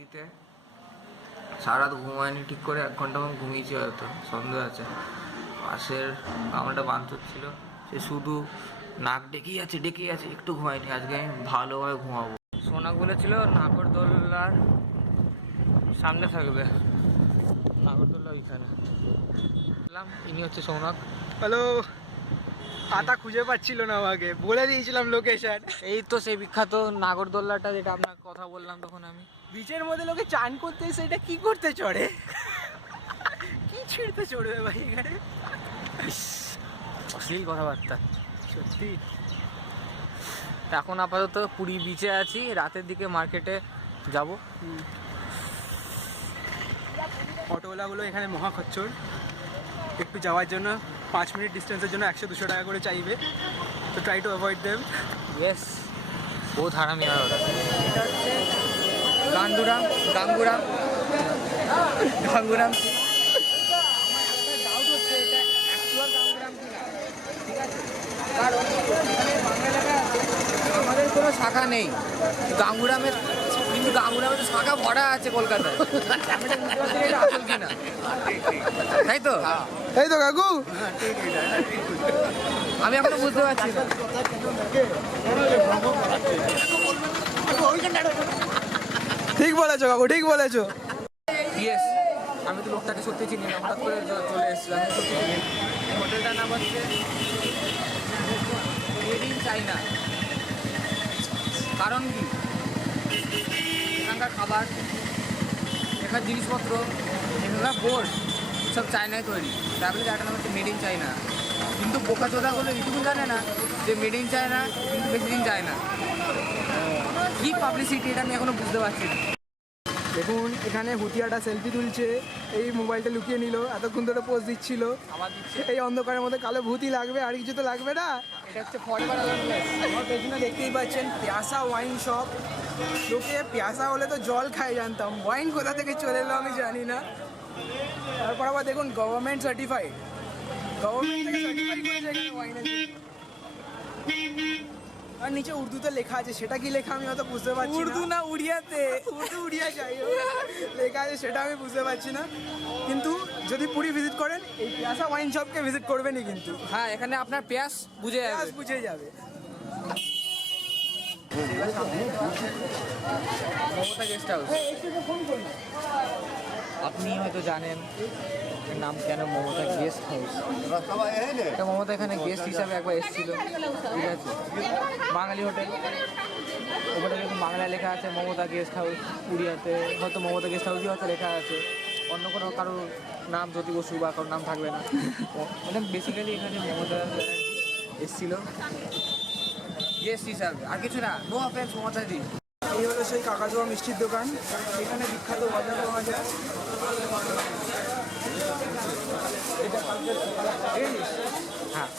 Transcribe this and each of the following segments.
পুরীতে সারা রাত ঘুমায়নি ঠিক করে, 1 ঘন্টা মতো ঘুমিয়েছি হয়তো, সন্দেহ আছে। পাশের গামলাটা বাঁধ ছিল, সে শুধু নাক ডেকেই আছে, একটু ঘুমায়নি। আজকে আমি ভালোভাবে ঘুমাবো। সোনাক বলেছিল নাগরদোলার সামনে থাকবে, নাগরদোলা ওইখানে। ইনি হচ্ছে সৌনক। হ্যালো। পাতা খুঁজে পাচ্ছিল না, আমাকে বলে দিয়েছিলাম লোকেশন। এই তো সেই বিখ্যাত নাগরদোল্লাটা, যেটা আপনার কথা বললাম তখন আমি। বিচের মধ্যে লোকে চান করতে এসে এটা কি করতে চড়ে, কি ছিঁড়তে চড়বে ভাই এখানে? অশ্লীল কথাবার্তা সত্যি। এখন আপাতত পুরী বিচে আছি, রাতের দিকে মার্কেটে যাব। অটোওয়ালাগুলো এখানে মহা খচ্চর, একটু যাওয়ার জন্য 5 মিনিট ডিস্টেন্সের জন্য 100-200 টাকা করে চাইবে, তো try to avoid them. Yes, বহুত হারামি হয় ওরা। এটা হচ্ছে গাঙ্গুরাম। ডাউট হচ্ছে এটা অ্যাকচুয়াল গাঙ্গুরাম কিনা, ঠিক আছে? কারণ এখানে বাংলা লেখা আছে, আমাদের কোনো শাখা নেই গাঙ্গুরামের, কিন্তু গাঙ্গুরামের তো শাখা ভরা আছে কলকাতায়। আমি এটা বুঝতে পারছি না এটা আসল কিনা, তাই তো? এই তো কাকু, আমি এখনো বুঝতে পারছি না। ঠিক বলেছো কাকু, ঠিক বলেছো। ইয়েস, আমি তো লোকটাকে সত্যি চিনি না, হঠাৎ করে চলে এসেছিলাম, আমি সত্যি চিনি। হোটেলটার নাম হচ্ছে মেড ইন চাইনা। কারণ কি, এখানকার খাবার, এখানকার জিনিসপত্র, এখানকার বোর্ড সব চায়নায় তৈরি, তার বলে জায়গাটার নাম হচ্ছে মেড ইন চাইনা। কিন্তু বোকাচোদা হলে এইটুকু জানে না যে মেড ইন চায়না কিন্তু বেশি দিন যায় না। কী পাবলিসিটি, এটা আমি এখনো বুঝতে পারছি না। দেখুন এখানে হুতিয়াটা সেলফি তুলছে, এই মোবাইলটা লুকিয়ে নিল, এতক্ষণ ধরে পোজ দিচ্ছিল। আবার দিচ্ছে। এই অন্ধকারের মধ্যে কালো ভূতই লাগবে, আর কিছু তো লাগবে না। এটা হচ্ছে ফরএভার অ্যাওয়ারনেস। আমার পেছনে দেখতেই পাচ্ছেন পিয়াসা ওয়াইন শপ। লোকে পিয়াসা হলে তো জল খাই জানতাম, ওয়াইন কোথা থেকে চলে এলো আমি জানি না। তারপর আবার দেখুন গভর্নমেন্ট সার্টিফাইড, গভর্নমেন্ট থেকে সার্টিফাইড করেছে এখানে ওয়াইনের জন্য। আর নিচে উর্দুতে লেখা আছে, সেটা কি লেখা আমি অত বুঝতে পারছি না। উর্দু না উড়িয়াতে? উর্দু উড়িয়া যাই হোক, লেখা আছে সেটা আমি বুঝতে পারছি না। কিন্তু যদি পুরী ভিজিট করেন, এই পিয়াসা ওয়াইন শপকে ভিজিট করবেনই কিন্তু। হ্যাঁ, এখানে আপনার পেঁয়াজ বুঝে যাবে। পিয়াস বুঝে যাবে। মমতা গেস্ট হাউস, আপনি হয়তো জানেন এর নাম কেন মমতা গেস্ট হাউস। এটা মমতা এখানে গেস্ট হিসাবে একবার এসেছিল, ঠিক আছে? বাঙালি হোটেল, ওখানে দেখুন বাংলায় লেখা আছে মমতা গেস্ট হাউস, উড়িয়াতে হয়তো মমতা গেস্ট হাউসই হয়তো লেখা আছে, অন্য কোনো কারোর নাম জ্যোতি বসু বা কারোর নাম থাকবে না। এটা বেসিক্যালি এখানে মমতা এসেছিল গেস্ট হিসাবে, আর কিছু না। নো অফেন্স মমতা দি। এই হলো সেই কাকাতুয়া মিষ্টির দোকান, এখানে বিখ্যাত গজা পাওয়া যায়। হ্যাঁ,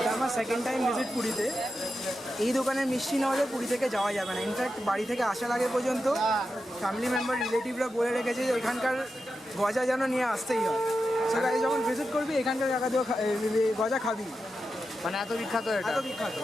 এটা আমার সেকেন্ড টাইম ভিজিট পুরীতে। এই দোকানের মিষ্টি না হলে পুরী থেকে যাওয়া যাবে না। ইনফ্যাক্ট বাড়ি থেকে আসার আগে পর্যন্ত ফ্যামিলি মেম্বার রিলেটিভরা বলে রেখেছে যে এখানকার গজা যেন নিয়ে আসতেই হয়। সেখানে যখন ভিজিট করবি এখানকার কাকাতুয়া গজা খাবি, মানে এত বিখ্যাত এটা। এত বিখ্যাত।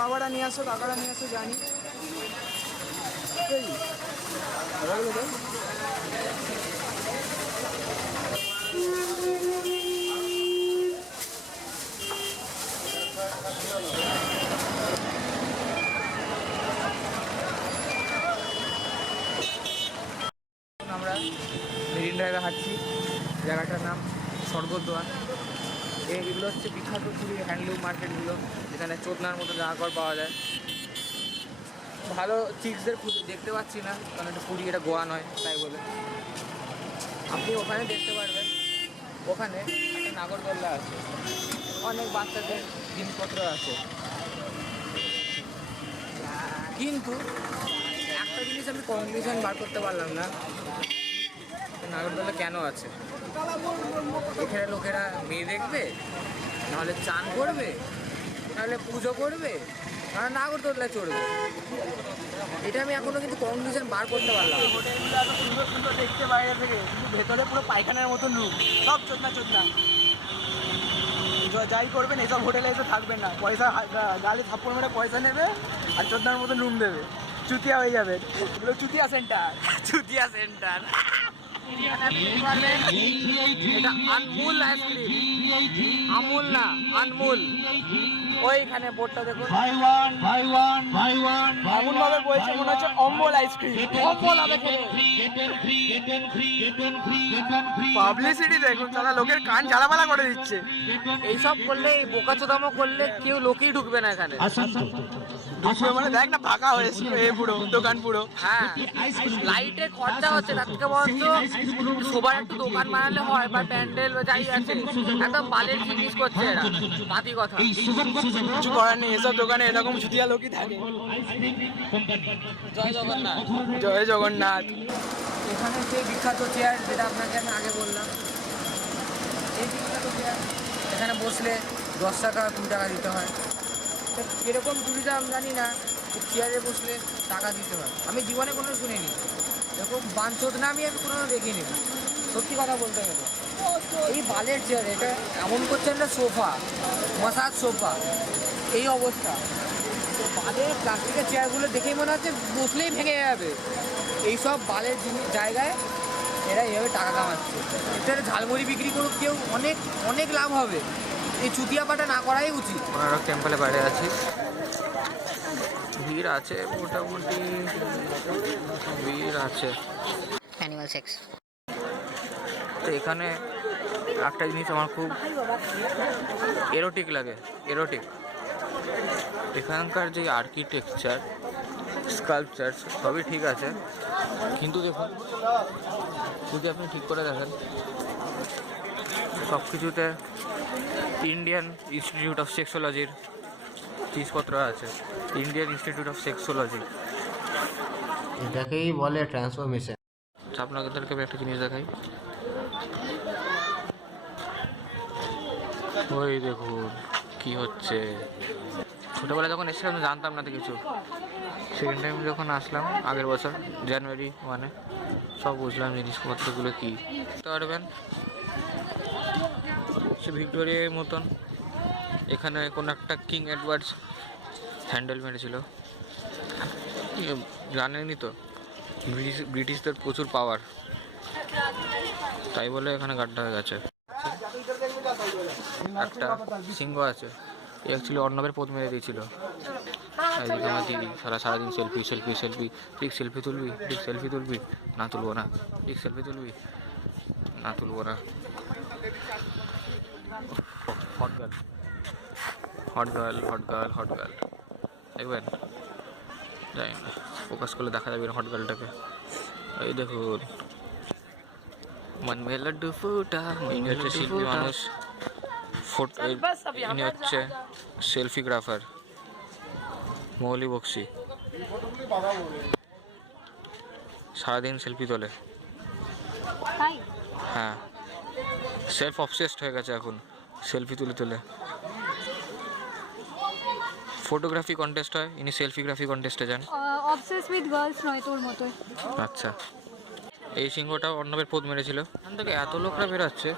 বাবারা নিয়ে আসো, কাকারা নিয়ে আসো, জানি। এই আমরা মেরিন ড্রাইভে হাঁটছি, জায়গাটার নাম স্বর্গদ্বার। এগুলো হচ্ছে বিখ্যাত পুরীর হ্যান্ডলুম মার্কেটগুলো, যেখানে চোদনার মতো জামাকাপড় পাওয়া যায়। ভালো চিক্সদের খুঁজে দেখতে পাচ্ছি না, কারণ এটা পুরী, এটা গোয়া নয়, তাই বলে। আপনি ওখানে দেখতে পারবেন, ওখানে একটা নাগরদোল্লা আছে, অনেক বাচ্চাদের জিনিসপত্র আছে। কিন্তু একটা জিনিস আমি কনক্লুশন বার করতে পারলাম না, নাগরদোল্লা কেন আছে। এখানে লোকেরা মেয়ে দেখবে, নাহলে চান করবে, নাহলে পুজো করবে, নাহলে নাগরদোল্লা চড়বে। এটা আমি এখনো কিন্তু কনক্লুশন বার করতে পারলাম। হোটেলগুলো এত সুন্দর সুন্দর দেখতে বাইরে থেকে, কিন্তু ভেতরে পুরো পায়খানার মতন রুম, সব চোদনা চোদনা। যাই করবেন এসব হোটেলে এসে থাকবেন না, পয়সা গালে থাপ্পড় মেরে পয়সা নেবে আর চোদনার মতন রুম দেবে। চুতিয়া হয়ে যাবে, এগুলো চুতিয়া সেন্টার, চুতিয়া সেন্টার। এটা আনমুল আইসক্রিম, আমুল না আনমুল। ওইখানে বোর্ডটা দেখুন, এমন ভাবে বলছে মনে হচ্ছে অম্বল আইসক্রিম, অম্বল হবে খেলে। পাবলিসিটি দেখুন, সারা লোকের কান জ্বালাপালা করে দিচ্ছে। এইসব করলে, এই বোকাচোদামো করলে কেউ লোকই ঢুকবে না এখানে। ঢুকবে মানে দেখ না, ফাঁকা হয়েছে এ পুরো দোকান পুরো। হ্যাঁ, লাইটে খরচা হচ্ছে, তার থেকে বরঞ্চ সবার একটু দোকান বানালে হয়, বা প্যান্ডেল যাই আছে, একদম বালের জিনিস করছে এরা, বাকি কথা। কিছু করার নেই, এসব দোকানে এরকম চুতিয়া লোকই থাকে। জয় জগন্নাথ। জয় জগন্নাথ। এখানে সেই বিখ্যাত চেয়ার যেটা আপনাকে আমি আগে বললাম, এই বিখ্যাত চেয়ার, এখানে বসলে 10 টাকা 20 টাকা দিতে হয়। তো কীরকম টুরিজম জানি না, চেয়ারে বসলে টাকা দিতে হয়। আমি জীবনে কোনো শুনিনি, এরকম বাঞ্চোদ না আমি কোনো দেখিনি, সত্যি কথা বলতে গেলে। এই বালের চেয়ার, এটা এমন করছেন না সোফা, মাসাজ সোফা, এই অবস্থা। তো বালের প্লাস্টিকের চেয়ারগুলো দেখেই মনে হচ্ছে বসলেই ভেঙে যাবে। এইসব বালের জায়গায় এরা এভাবে টাকা কামাচ্ছে। এটা ঝালমুড়ি বিক্রি করুক কেউ, অনেক অনেক লাভ হবে। এই চুতিয়াপাটা না করাই উচিত। আমরা টেম্পলে বাইরে আছি, ভিড় আছে মোটামুটি, ভিড় আছে। Animal sex. তো এখানে একটা জিনিস আমার খুব এরোটিক লাগে, এরোটিক। এখানকার যে আর্কিটেকচার, স্কাল্পচার সবই ঠিক আছে, কিন্তু দেখুন যদি আপনি ঠিক করে দেখেন, সব কিছুতে ইন্ডিয়ান ইনস্টিটিউট অফ সেক্সোলজির জিনিসপত্র আছে। ইন্ডিয়ান ইনস্টিটিউট অফ সেক্সোলজি, এটাকেই বলে ট্রান্সফরমেশন। আপনাদেরকে আমি একটা জিনিস দেখাই। ওই দেখুন কি হচ্ছে। ছোটোবেলায় যখন এসেছিলাম জানতাম না তো কিছু, সেকেন্ড টাইম যখন আসলাম আগের বছর জানুয়ারি 1 সব বুঝলাম জিনিসপত্রগুলো কী। বুঝতে পারবেন সে ভিক্টোরিয়ার মতন এখানে কোনো একটা কিং এডওয়ার্ডস হ্যান্ডেল মেরেছিল। জানেনই তো ব্রিটিশদের প্রচুর পাওয়ার, তাই বলে এখানে গাড্ডা হয়ে গেছে। একটা সিংহ আছে, এ অ্যাকচুয়ালি অর্ণবের পদ মেরে দিয়েছিল। এইদিকে আমার দিদি সারাদিন সেলফি সেলফি সেলফি, ঠিক সেলফি তুলবি, ঠিক সেলফি তুলবি, না তুলবো না, ঠিক সেলফি তুলবি, না তুলবো না। Hot girl, hot girl, hot girl, hot girl দেখবেন, যাই না ফোকাস করলে দেখা যাবে হট গার্লটাকে। এই দেখুন মন মে লাড্ডু ফুটা, ইনি হচ্ছে শিল্পী মানুষ, ইনি হচ্ছে সেলফিগ্রাফার মৌলি বক্সি, সারাদিন সেলফি তোলে। হ্যাঁ, সেলফ অবসেসড হয়ে গেছে এখন, সেলফি তুলে তুলে। ফটোগ্রাফি কন্টেস্ট হয়, ইনি সেলফিগ্রাফি কন্টেস্টে যান। অবসেস উইথ গার্লস নয় তোর মতোই। আচ্ছা, এই সিংহটাও অর্ণবের পোদ মেরেছিল। এখান থেকে এত লোকরা বেরোচ্ছে,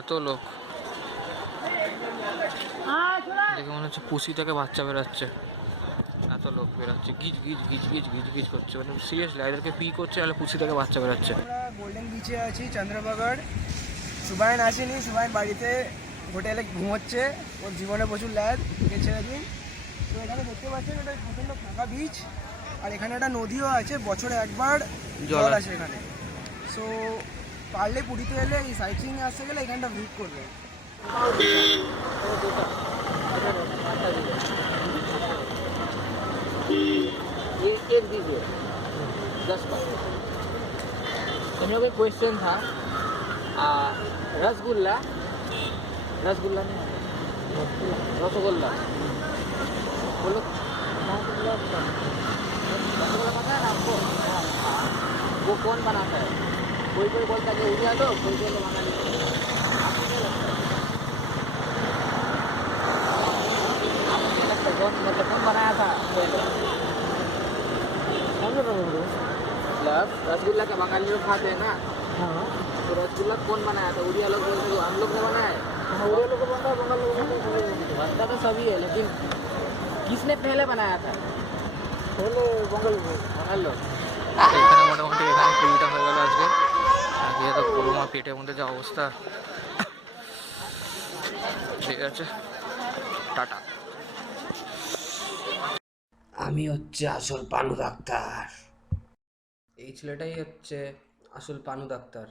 এত লোক দেখে মনে হচ্ছে পুষি থেকে বাচ্চা বেরোচ্ছে, এত লোক বেরোচ্ছে, গিজ গিজ গিজ গিজ গিজ গিজ করছে, মানে সিরিয়াসলি এদেরকে পি করছে, আর পুষি থেকে বাচ্চা বেরোচ্ছে। আমরা গোল্ডেন বিচে আছি, চন্দ্রবাগার। সুবায়ন আসেনি, সুবায়ন বাড়িতে হোটেলে ঘুমোচ্ছে, ওর জীবনে প্রচুর ল্যাদ, ছেড়ে দিন। তো এখানে দেখতে পাচ্ছেন এটা প্রচণ্ড ফাঁকা বিচ, আর এখানে একটা নদীও আছে, বছরে একবার জল আসে এখানে। সো পারলে পুরীতে এলে এই সাইট সিইংয়ে আসতে গেলে এখানটা ভিজিট করবে। एक दीजिए 10 का। तो मेरा कोई क्वेश्चन था, रसगुल्ला, रसगुल्ला नहीं, रसगुल्ला बोलो, रसगुल्ला पता है ना आपको? वो कौन बनाता है? कोई कोई बोलता है कि उड़िया दो, कोई कोई बंगाली। आपको क्या लगता है? आपको क्या लगता है कौन, मतलब कौन बनाया था? मतलब रसगुल्ला के बंगाली लोग खाते हैं ना, तो रसगुल्ला कौन बनाया था? उड़िया लोग बोलते हैं हम लोग ने बनाया है। उड़िया लोग को बनता है, बंगाल लोग बनता तो सभी है, लेकिन किसने पहले बनाया था? এখানে মোটামুটি এখানে পুরিটা হয়ে গেল আজকে। আজকে তো গরমা পেটের মধ্যে যা অবস্থা। ঠিক আছে, টাটা। আমি হচ্ছে আসল পানু ডাক্তার। এই ছেলেটাই হচ্ছে আসল পানু ডাক্তার।